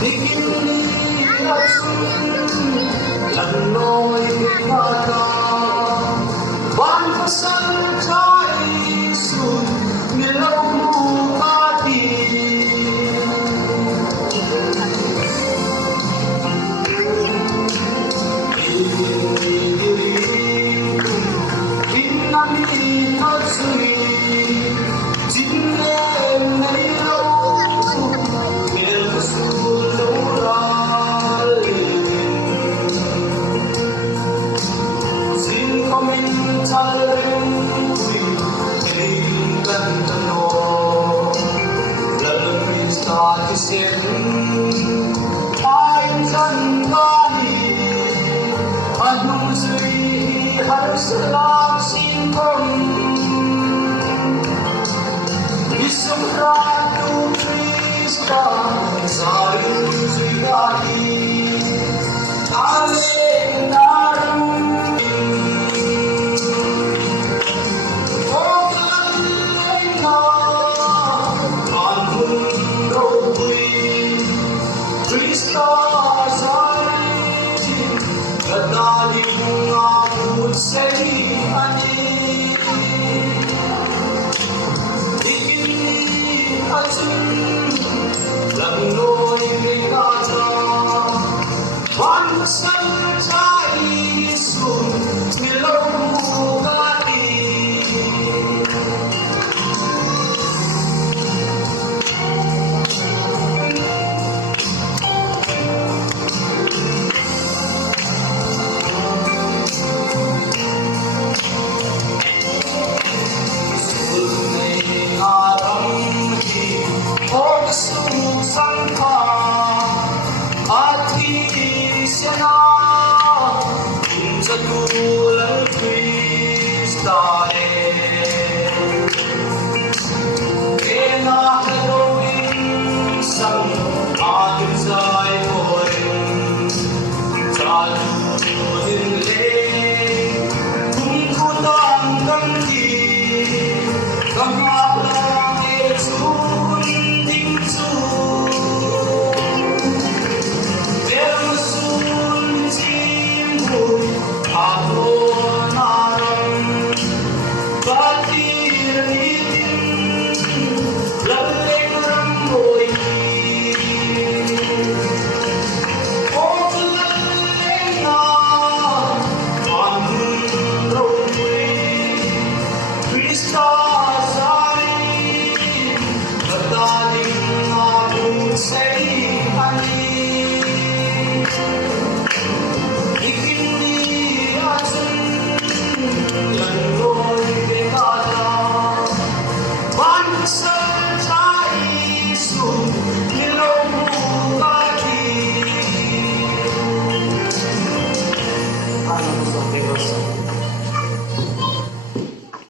Biekin lần nỗi hoa đỏ ban phát sân trái xuân miền lâu ba thì in năm thật suy chính em mấy lâu miền xuân lâu ra xin có mình thay quỳ ngày gần tân hồ lần mình ta thì xem ai dân ta đi anh duy hãy sẽ làm xin con isang rato Krista sa duy hati kami naroon o kalay na ang mundo'y Krista sa'y kadaling abot sa'y anih lần đôi mình đã cho ban sân